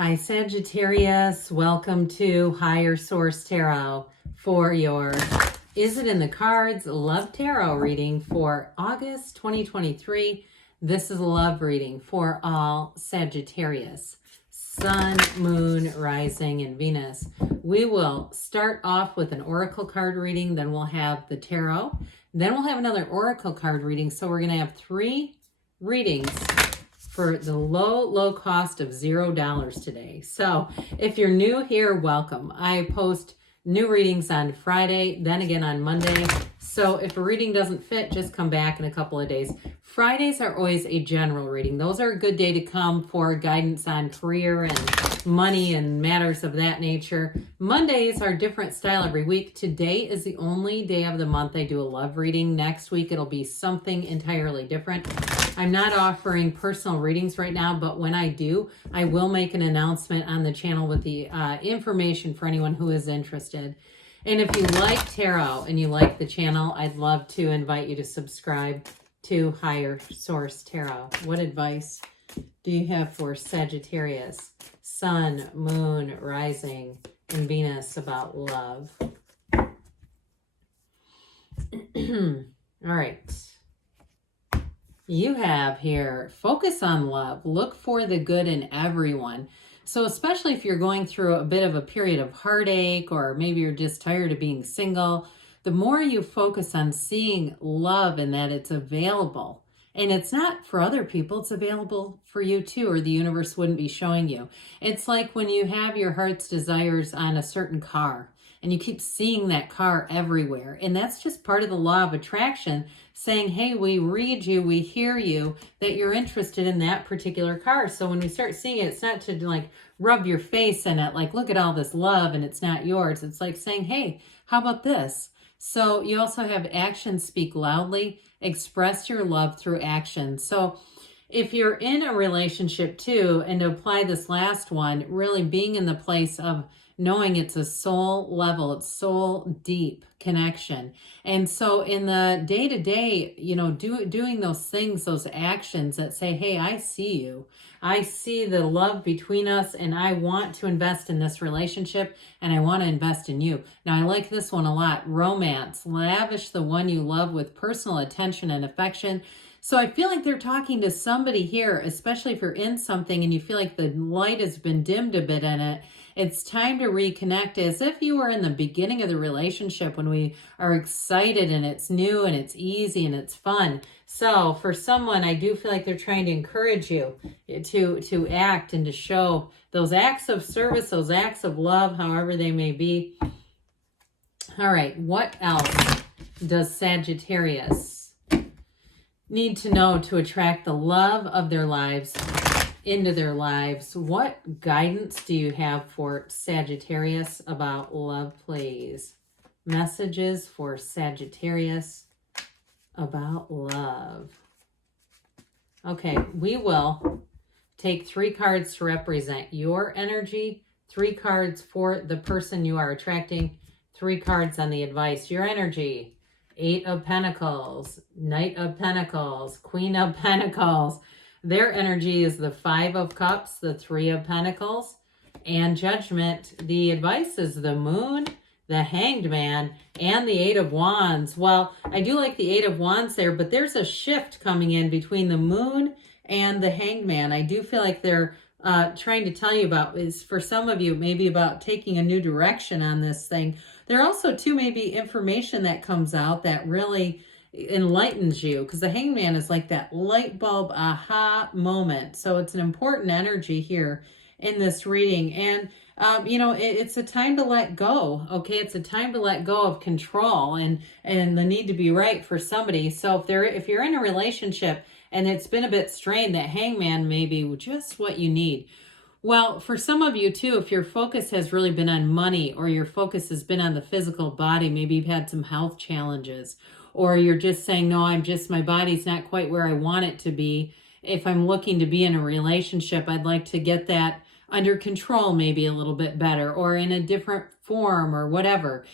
Hi Sagittarius, welcome to Higher Source Tarot for your Is It in the Cards Love Tarot reading for August 2023. This is a love reading for all Sagittarius, Sun, Moon, Rising, and Venus. We will start off with an oracle card reading, then we'll have the tarot, then we'll have another oracle card reading. So we're going to have 3 readings for the low cost of $0 today. So if you're new here, welcome. I post new readings on Friday, then again on Monday. So if a reading doesn't fit, just come back in a couple of days. Fridays are always a general reading. Those are a good day to come for guidance on career and money and matters of that nature. Mondays are a different style every week. Today is the only day of the month I do a love reading. Next week, it'll be something entirely different. I'm not offering personal readings right now, but when I do, I will make an announcement on the channel with the information for anyone who is interested. And if you like tarot and you like the channel, I'd love to invite you to subscribe to Higher Source Tarot. What advice do you have for Sagittarius, Sun, Moon, Rising, and Venus about love? All right. You have here, focus on love. Look for the good in everyone. So especially if you're going through a bit of a period of heartache, or maybe you're just tired of being single, the more you focus on seeing love and that it's available, and it's not for other people, it's available for you too, or the universe wouldn't be showing you. It's like when you have your heart's desires on a certain car, and you keep seeing that car everywhere. And that's just part of the law of attraction, saying, hey, we read you, we hear you, that you're interested in that particular car. So when we start seeing it, it's not to like rub your face in it, like, look at all this love and it's not yours. It's like saying, hey, how about this? So you also have actions speak loudly. Express your love through action. So if you're in a relationship too, and to apply this last one, really being in the place of knowing it's a soul level, it's soul deep connection. And so in the day-to-day, you know, doing those things, those actions that say, hey, I see you. I see the love between us, and I want to invest in this relationship, and I want to invest in you. Now, I like this one a lot. Romance. Lavish the one you love with personal attention and affection. So I feel like they're talking to somebody here, especially if you're in something and you feel like the light has been dimmed a bit in it. It's time to reconnect as if you were in the beginning of the relationship when we are excited and it's new and it's easy and it's fun. So for someone, I do feel like they're trying to encourage you to act and to show those acts of service, those acts of love, however they may be. All right, what else does Sagittarius need to know to attract the love of their lives into their lives? What guidance do you have for Sagittarius about love, please? Messages for Sagittarius about love. Okay, we will take 3 cards to represent your energy, 3 cards for the person you are attracting, 3 cards on the advice. Your energy: 8 of Pentacles, Knight of Pentacles, Queen of Pentacles. Their energy is the 5 of Cups, the 3 of Pentacles, and Judgment. The advice is the Moon, the Hanged Man, and the 8 of Wands. Well, I do like the 8 of Wands there, but there's a shift coming in between the Moon and the Hanged Man. I do feel like they're trying to tell you about, is for some of you, maybe about taking a new direction on this thing. There also, too, may be information that comes out that really enlightens you, because the Hanged Man is like that light bulb aha moment. So it's an important energy here in this reading. And you know, it's a time to let go. Okay, it's a time to let go of control and the need to be right for somebody. So if you're in a relationship and it's been a bit strained, that Hangman may be just what you need. Well, for some of you too, if your focus has really been on money, or your focus has been on the physical body, maybe you've had some health challenges, or you're just saying, no, my body's not quite where I want it to be. If I'm looking to be in a relationship, I'd like to get that under control, maybe a little bit better, or in a different form, or whatever.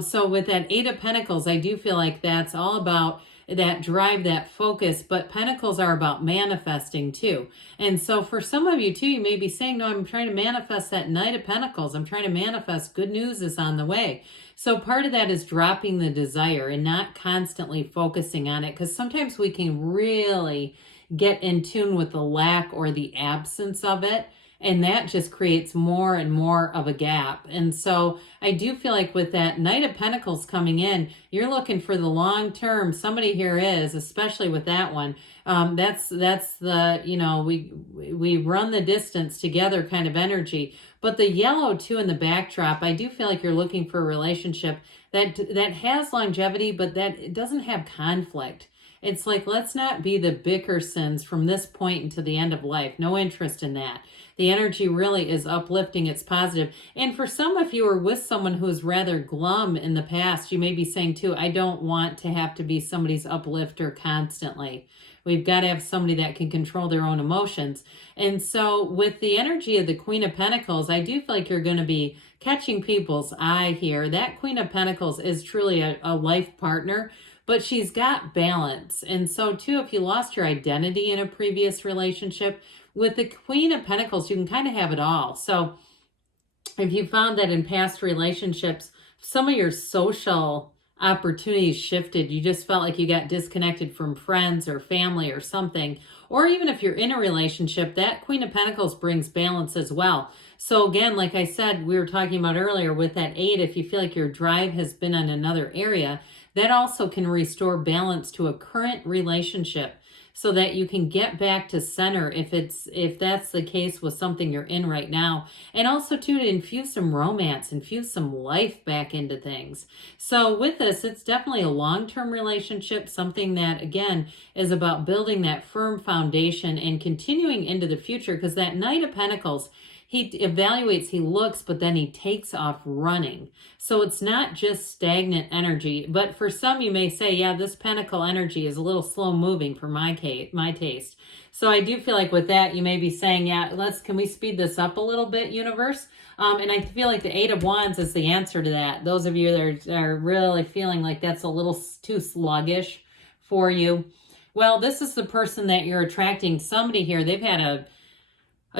So with that 8 of Pentacles, I do feel like that's all about that drive, that focus. But Pentacles are about manifesting too. And so for some of you too, you may be saying, no, I'm trying to manifest that Knight of Pentacles. I'm trying to manifest good news is on the way. So part of that is dropping the desire and not constantly focusing on it, because sometimes we can really get in tune with the lack or the absence of it. And that just creates more and more of a gap. And so I do feel like with that Knight of Pentacles coming in, you're looking for the long term. Somebody here is, especially with that one. That's the, you know, we run the distance together kind of energy. But the yellow too in the backdrop, I do feel like you're looking for a relationship that has longevity, but that it doesn't have conflict. It's like, let's not be the Bickersons from this point into the end of life. No interest in that. The energy really is uplifting. It's positive. And for some, if you were with someone who's rather glum in the past, you may be saying too, I don't want to have to be somebody's uplifter constantly. We've got to have somebody that can control their own emotions. And so with the energy of the Queen of Pentacles, I do feel like you're going to be catching people's eye here. That Queen of Pentacles is truly a life partner, but she's got balance. And so too, if you lost your identity in a previous relationship, with the Queen of Pentacles, you can kind of have it all. So if you found that in past relationships, some of your social opportunities shifted, you just felt like you got disconnected from friends or family or something, or even if you're in a relationship, that Queen of Pentacles brings balance as well. So again, like I said, we were talking about earlier with that 8, if you feel like your drive has been on another area, that also can restore balance to a current relationship, so that you can get back to center if that's the case with something you're in right now. And also too, to infuse some romance, infuse some life back into things. So with this, it's definitely a long-term relationship, something that again is about building that firm foundation and continuing into the future, because that Knight of Pentacles, he evaluates, he looks, but then he takes off running. So it's not just stagnant energy. But for some, you may say, yeah, this Pentacle energy is a little slow moving for my taste. So I do feel like with that, you may be saying, yeah, can we speed this up a little bit, universe? And I feel like the 8 of Wands is the answer to that. Those of you that are really feeling like that's a little too sluggish for you. Well, this is the person that you're attracting. Somebody here, they've had a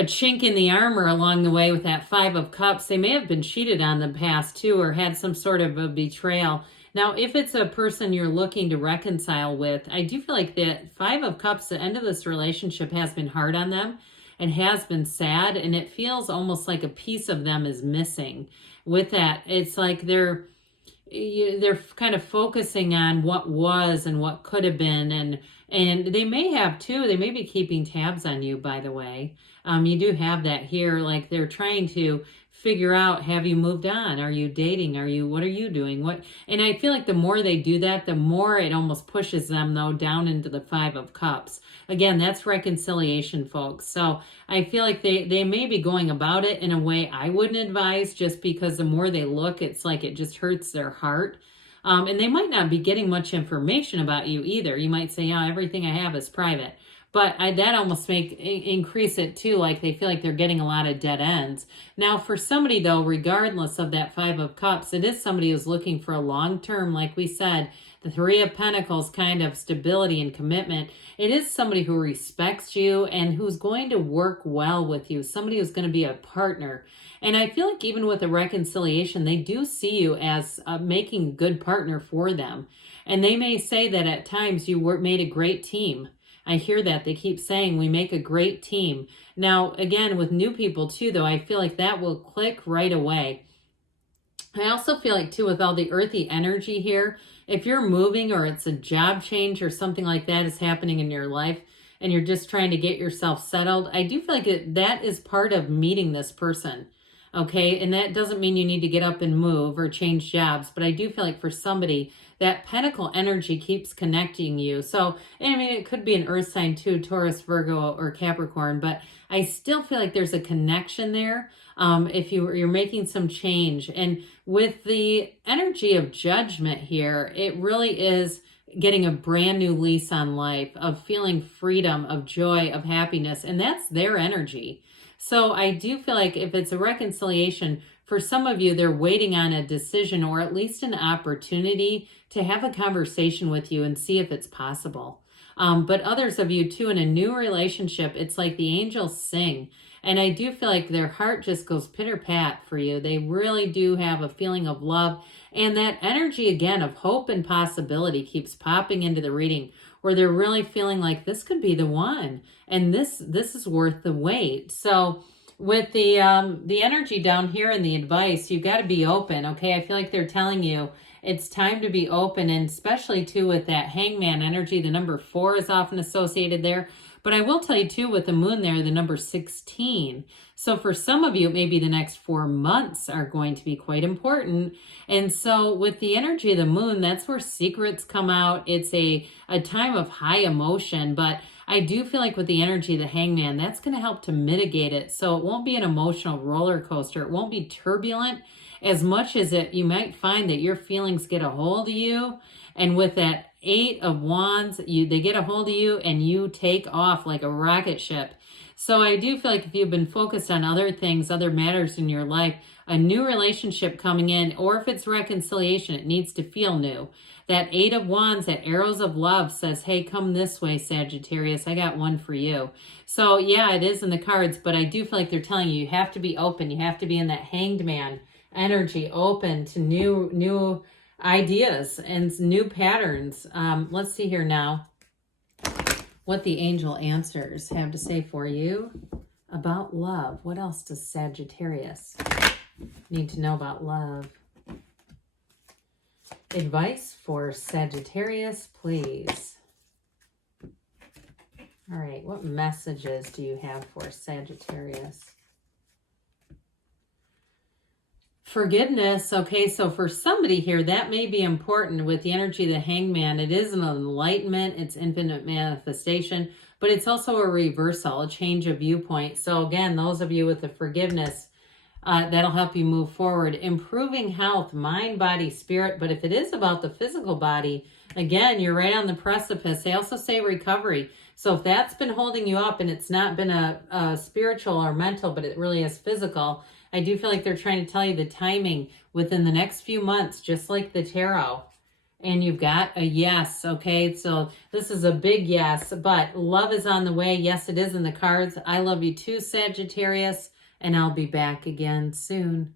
chink in the armor along the way with that 5 of Cups. They may have been cheated on in the past too, or had some sort of a betrayal. Now, if it's a person you're looking to reconcile with, I do feel like that 5 of Cups, the end of this relationship has been hard on them and has been sad, and it feels almost like a piece of them is missing. With that, it's like they're kind of focusing on what was and what could have been, and they may have too, they may be keeping tabs on you, by the way. You do have that here, like they're trying to figure out, have you moved on? Are you dating? What are you doing? And I feel like the more they do that, the more it almost pushes them though down into the 5 of Cups. Again, that's reconciliation, folks. So I feel like they may be going about it in a way I wouldn't advise, just because the more they look, it's like it just hurts their heart. And they might not be getting much information about you either. You might say, yeah, everything I have is private. But that almost increase it too, like they feel like they're getting a lot of dead ends. Now, for somebody though, regardless of that 5 of Cups, it is somebody who's looking for a long-term, like we said, the 3 of Pentacles kind of stability and commitment. It is somebody who respects you and who's going to work well with you, somebody who's going to be a partner. And I feel like even with a reconciliation, they do see you as making a good partner for them. And they may say that at times you made a great team. I hear that. They keep saying we make a great team. Now, again, with new people too, though, I feel like that will click right away. I also feel like too, with all the earthy energy here, if you're moving or it's a job change or something like that is happening in your life and you're just trying to get yourself settled, I do feel like that is part of meeting this person. Okay, and that doesn't mean you need to get up and move or change jobs, but I do feel like for somebody, that Pentacle energy keeps connecting you. So, I mean, it could be an earth sign too, Taurus, Virgo, or Capricorn, but I still feel like there's a connection there if you're making some change. And with the energy of Judgment here, it really is getting a brand new lease on life, of feeling freedom, of joy, of happiness, and that's their energy. So I do feel like if it's a reconciliation, for some of you, they're waiting on a decision or at least an opportunity to have a conversation with you and see if it's possible. But others of you too, in a new relationship, it's like the angels sing. And I do feel like their heart just goes pitter pat for you. They really do have a feeling of love. And that energy, again, of hope and possibility keeps popping into the reading, where they're really feeling like this could be the one. And this is worth the wait. So with the energy down here in the advice, you've got to be open. Okay. I feel like they're telling you it's time to be open, and especially too with that hangman energy, the number 4 is often associated there. But I will tell you too, with the moon there, the number 16. So for some of you, maybe the next 4 months are going to be quite important. And so with the energy of the moon, that's where secrets come out. It's a time of high emotion, but I do feel like with the energy of the hangman, that's going to help to mitigate it. So it won't be an emotional roller coaster. It won't be turbulent as much as you might find that your feelings get a hold of you. And with that 8 of Wands, they get a hold of you and you take off like a rocket ship. So I do feel like if you've been focused on other things, other matters in your life, a new relationship coming in, or if it's reconciliation, it needs to feel new. That 8 of Wands, that arrows of love says, hey, come this way, Sagittarius. I got one for you. So yeah, it is in the cards, but I do feel like they're telling you, you have to be open. You have to be in that hanged man energy, open to new ideas and new patterns. Let's see here now what the angel answers have to say for you about love. What else does Sagittarius need to know about love? Advice for Sagittarius, please. All right, what messages do you have for Sagittarius? Forgiveness. Okay, so for somebody here, that may be important with the energy of the hangman. It is an enlightenment, it's infinite manifestation, but it's also a reversal, a change of viewpoint. So again, those of you with the forgiveness, that'll help you move forward. Improving health, mind, body, spirit. But if it is about the physical body, again, you're right on the precipice. They also say recovery. So if that's been holding you up and it's not been a spiritual or mental, but it really is physical, I do feel like they're trying to tell you the timing within the next few months, just like the tarot. And you've got a yes, okay? So this is a big yes, but love is on the way. Yes, it is in the cards. I love you too, Sagittarius, and I'll be back again soon.